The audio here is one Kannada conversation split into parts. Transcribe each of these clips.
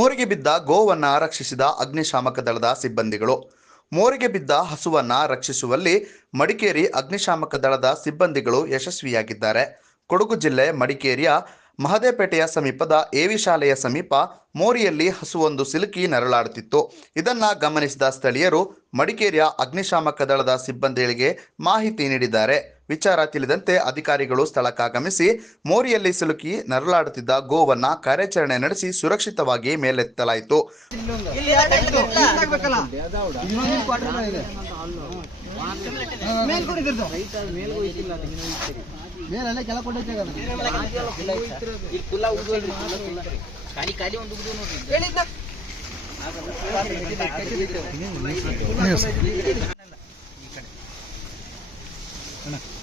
ಮೋರಿಗೆ ಬಿದ್ದ ಗೋವನ್ನ ರಕ್ಷಿಸಿದ ಅಗ್ನಿಶಾಮಕ ದಳದ ಸಿಬ್ಬಂದಿಗಳು. ಮೋರಿಗೆ ಬಿದ್ದ ಹಸುವನ್ನ ರಕ್ಷಿಸುವಲ್ಲಿ ಮಡಿಕೇರಿ ಅಗ್ನಿಶಾಮಕ ದಳದ ಸಿಬ್ಬಂದಿಗಳು ಯಶಸ್ವಿಯಾಗಿದ್ದಾರೆ. ಕೊಡಗು ಜಿಲ್ಲೆ ಮಡಿಕೇರಿಯ ಮಹದೇಪೇಟೆಯ ಸಮೀಪದ ಎವಿ ಶಾಲೆಯ ಸಮೀಪ ಮೋರಿಯಲ್ಲಿ ಹಸುವೊಂದು ಸಿಲುಕಿ ನರಳಾಡುತ್ತಿತ್ತು. ಇದನ್ನ ಗಮನಿಸಿದ ಸ್ಥಳೀಯರು ಮಡಿಕೇರಿಯ ಅಗ್ನಿಶಾಮಕ ದಳದ ಸಿಬ್ಬಂದಿಗಳಿಗೆ ಮಾಹಿತಿ ನೀಡಿದ್ದಾರೆ. ವಿಚಾರ ತಿಳಿದಂತೆ ಅಧಿಕಾರಿಗಳು ಸ್ಥಳಕ್ಕಾಗಮಿಸಿ ಮೋರಿಯಲ್ಲಿ ಸಿಲುಕಿ ನರಳಾಡುತ್ತಿದ್ದ ಗೋವನ್ನ ಕಾರ್ಯಾಚರಣೆ ನಡೆಸಿ ಸುರಕ್ಷಿತವಾಗಿ ಮೇಲೆತ್ತಲಾಯಿತು.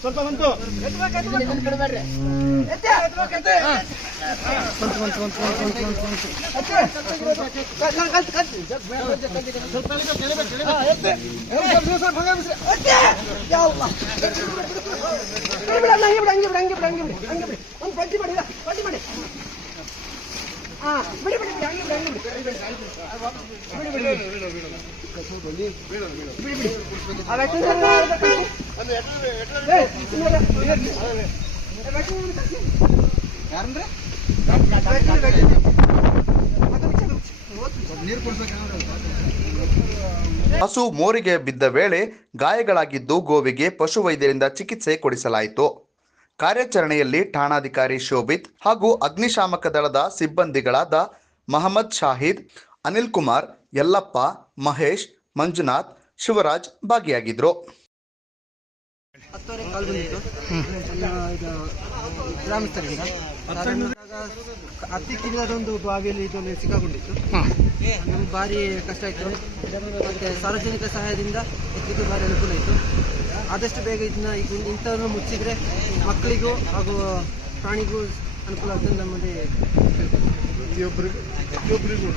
ಆಗ್ಬೇಕಲ್ಲ ಬಂತು ಕ್ವಾರ್ಟರ್ ಬಿಡಿ ಹಂಗೆ ಬಿಡಿ ಹಂಗೆ ಬಿಡಿ. ಹಂಗೆ ಬಿಡಿ. ಒಂದು ಬಡ್ಡಿ ಬಿಡಿ ಬಡ್ಡಿ ಬಿಡಿ ಇಲ್ಲಿ ನಾ ಜಾಮ್ ಆಯ್ತು ಸ್ವಲ್ಪ ಬಂತು ಯಾರಂದ್ರೆ? ನೀರು ಹಸು ಮೋರಿಗೆ ಬಿದ್ದ ವೇಳೆ ಗಾಯಗಳಾಗಿದ್ದು ಗೋವಿಗೆ ಪಶುವೈದ್ಯರಿಂದ ಚಿಕಿತ್ಸೆ ಕೊಡಿಸಲಾಯಿತು. ಕಾರ್ಯಾಚರಣೆಯಲ್ಲಿ ಠಾಣಾಧಿಕಾರಿ ಶೋಭಿತ್ ಹಾಗೂ ಅಗ್ನಿಶಾಮಕ ದಳದ ಸಿಬ್ಬಂದಿಗಳಾದ ಮಹಮ್ಮದ್ ಶಾಹಿದ್ ಅನಿಲ್ ಕುಮಾರ್ ಯಲ್ಲಪ್ಪ ಮಹೇಶ್ ಮಂಜುನಾಥ್ ಶಿವರಾಜ್ ಭಾಗಿಯಾಗಿದ್ರು. ಹತ್ತುವರೆ ಕಾಲ್ ಬಂದಿತ್ತು. ಇದು ಗ್ರಾಮಸ್ಥರಿಂದ. ಹತ್ತಿ ತಿಂಗಳದೊಂದು ಬಾವಿಯಲ್ಲಿ ಇದೊಂದು ಸಿಕ್ಕಾಕೊಂಡಿತ್ತು. ನಮ್ಗೆ ಭಾರಿ ಕಷ್ಟ ಆಯಿತು. ಮತ್ತು ಸಾರ್ವಜನಿಕ ಸಹಾಯದಿಂದ ಎತ್ತಲಿಕ್ಕೆ ಭಾರಿ ಅನುಕೂಲ ಆಯಿತು. ಆದಷ್ಟು ಬೇಗ ಇದನ್ನ ಈಗ ಇಂಥವ್ರನ್ನ ಮುಚ್ಚಿದ್ರೆ ಮಕ್ಕಳಿಗೂ ಹಾಗೂ ಪ್ರಾಣಿಗೂ ಅನುಕೂಲ ಆಗ್ತದೆ ನಮ್ಮಲ್ಲಿ. ಪ್ರತಿಯೊಬ್ಬರಿಗೂ ಪ್ರತಿಯೊಬ್ಬರಿಗೂ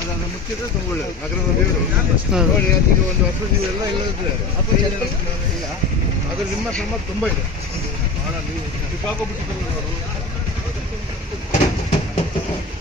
ಅದನ್ನು ಮುಚ್ಚಿದ್ರೆ ತುಂಬ ಒಳ್ಳೆಯದು ನಗರದಲ್ಲಿ ನೋಡಿ ಈಗ ಒಂದು ಹಸು ನೀವೆಲ್ಲ ಇಲ್ಲದಿದ್ರೆ ಅದ್ರ ನಿಮ್ಮ ಶ್ರಮ ತುಂಬ ಇದೆ. ಭಾಳ ನೀವು ಸಿಕ್ಕಾಕೊಂಡ್ಬಿಟ್ಟಿದ್ದೀರಲ್ಲ ちょっと待って。